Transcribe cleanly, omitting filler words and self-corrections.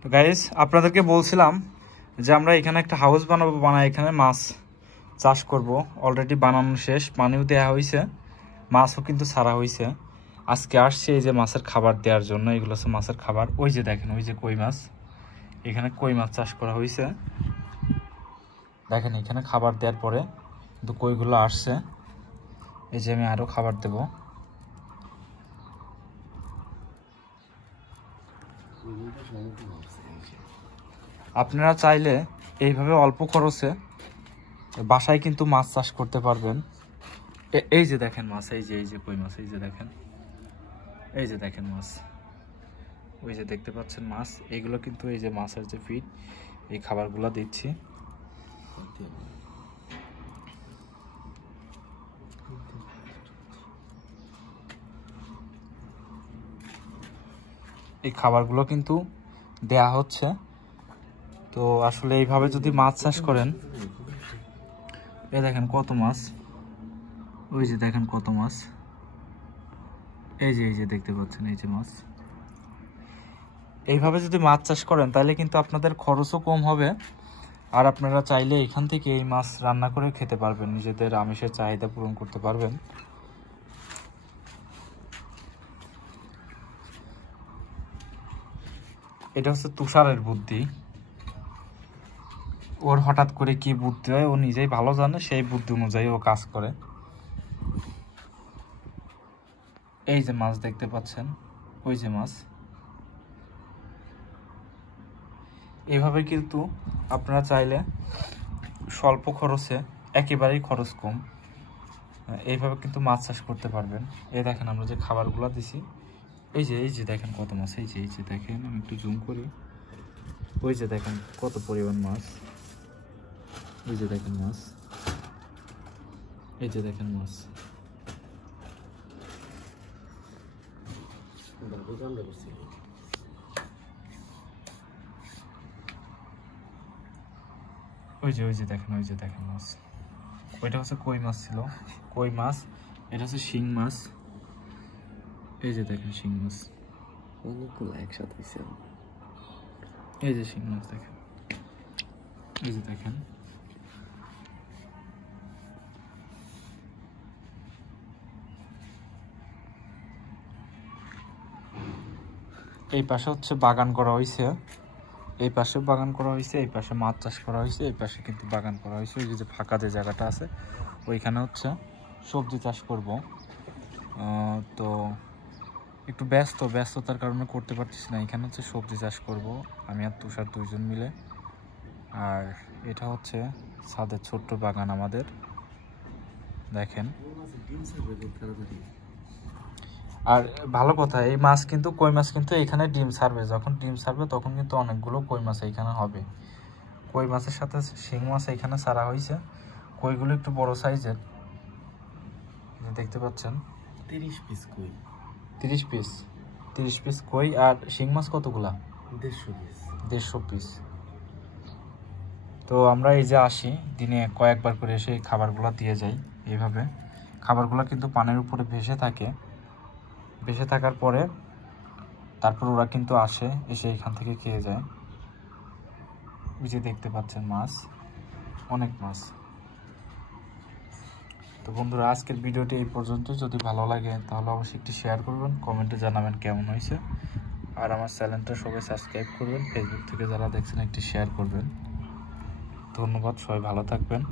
তো গাইস আপনাদেরকে বলছিলাম যে আমরা এখানে একটা হাউস বানাবো, বানাই এখানে মাছ চাষ করব। অলরেডি বানানো শেষ, পানিও দেওয়া হয়েছে, মাছও কিন্তু ছাড়া হয়েছে। আজকে আসছে এই যে মাছের খাবার দেওয়ার জন্য। এগুলো হচ্ছে মাছের খাবার। ওই যে দেখেন, ওই যে কই মাছ, এখানে কই মাছ চাষ করা হয়েছে। দেখেন এখানে খাবার দেওয়ার পরে কিন্তু কইগুলো আসছে। এই যে আমি আরও খাবার দেব। আপনারা চাইলে এইভাবে অল্প খরচে বাসায় কিন্তু মাছ চাষ করতে পারবেন। এই যে দেখেন মাছ, এই যে কই মাছ, এই যে দেখেন, এই যে দেখেন মাছ, ওই যে দেখতে পাচ্ছেন মাছ। এইগুলো কিন্তু এই যে মাছের যে ফিড, এই খাবারগুলো দিচ্ছি। এই খাবারগুলো কিন্তু দেয়া হচ্ছে। তো আসলে এইভাবে যদি মাছ চাষ করেন, এই দেখেন কত মাছ, ওই যে দেখেন কত মাছ, এই যে দেখতে পাচ্ছেন এই যে মাছ। এইভাবে যদি মাছ চাষ করেন তাহলে কিন্তু আপনাদের খরচও কম হবে, আর আপনারা চাইলে এখান থেকে এই মাছ রান্না করে খেতে পারবেন, নিজেদের আমিষের চাহিদা পূরণ করতে পারবেন। এটা হচ্ছে তুষারের বুদ্ধি। ওর হঠাৎ করে কি বুদ্ধি হয় ও নিজেই ভালো জানে, সেই বুদ্ধি অনুযায়ী ও কাজ করে। এই যে মাছ দেখতে পাচ্ছেন, ওই যে মাছ। এইভাবে কিন্তু আপনারা চাইলে স্বল্প খরচে, একেবারেই খরচ কম, এইভাবে কিন্তু মাছ চাষ করতে পারবেন। এই দেখেন আমরা যে খাবারগুলো দিছি, এই যে দেখেন কত মাছ, এই যে দেখেন, আমি একটু জুম করি, ওই যে দেখেন কত পরিমাণ মাছ, এই যে দেখেন মাছ, এই যে দেখেন মাছ। ওই যে দেখেন, ওই যে দেখেন মাছ। ওইটা হচ্ছে কই মাছ ছিল, কই মাছ। এটা হচ্ছে শিং মাছ, এই যে দেখেন শিং মাছ, অনেকগুলো একসাথে হয়েছে। এই যে শিং মাছ দেখেন, এই যে দেখেন। এই পাশে হচ্ছে বাগান করা হয়েছে, এই পাশে বাগান করা হয়েছে, এই পাশে মাছ চাষ করা হয়েছে, এই পাশে কিন্তু বাগান করা হয়েছে। ওই যে ফাঁকা যে জায়গাটা আছে ওইখানে হচ্ছে সবজি চাষ করব। তো একটু ব্যস্ততার কারণে করতে পারতেছি না। এখানে হচ্ছে সবজি চাষ করব আমি আর তুষার দুইজন মিলে। আর এটা হচ্ছে ছাদের ছোট্ট বাগান আমাদের, দেখেন। আর ভালো কথা, এই মাছ কিন্তু কই মাছ কিন্তু এখানে ডিম ছাড়বে। যখন ডিম ছাড়বে তখন কিন্তু অনেকগুলো কই মাছ এখানে হবে। কই মাছের সাথে শিং মাছ এখানে ছাড়া হয়েছে। কইগুলো একটু বড় সাইজের, দেখতে পাচ্ছেন। 30 পিস কই, 30 পিস কই। আর শিং মাছ কতগুলা? 150 পিস। তো আমরা এই যে আসি, দিনে কয়েকবার করে এসে এই খাবারগুলো দিয়ে যাই। এইভাবে খাবারগুলো কিন্তু পানির উপরে ভেসে থাকে, ভেসে থাকার পরে তারপর ওরা কিন্তু আসে, এসে এখান থেকে খেয়ে যায়। ওই যে দেখতে পাচ্ছেন মাছ, অনেক মাছ। তো বন্ধুরা, আজকের ভিডিওটি এই পর্যন্ত। যদি ভালো লাগে তাহলে অবশ্যই একটি শেয়ার করবেন, কমেন্টে জানাবেন কেমন হয়েছে। আর আমার চ্যানেলটা সবাই সাবস্ক্রাইব করবেন। ফেসবুক থেকে যারা দেখছেন একটি শেয়ার করবেন। ধন্যবাদ, সবাই ভালো থাকবেন।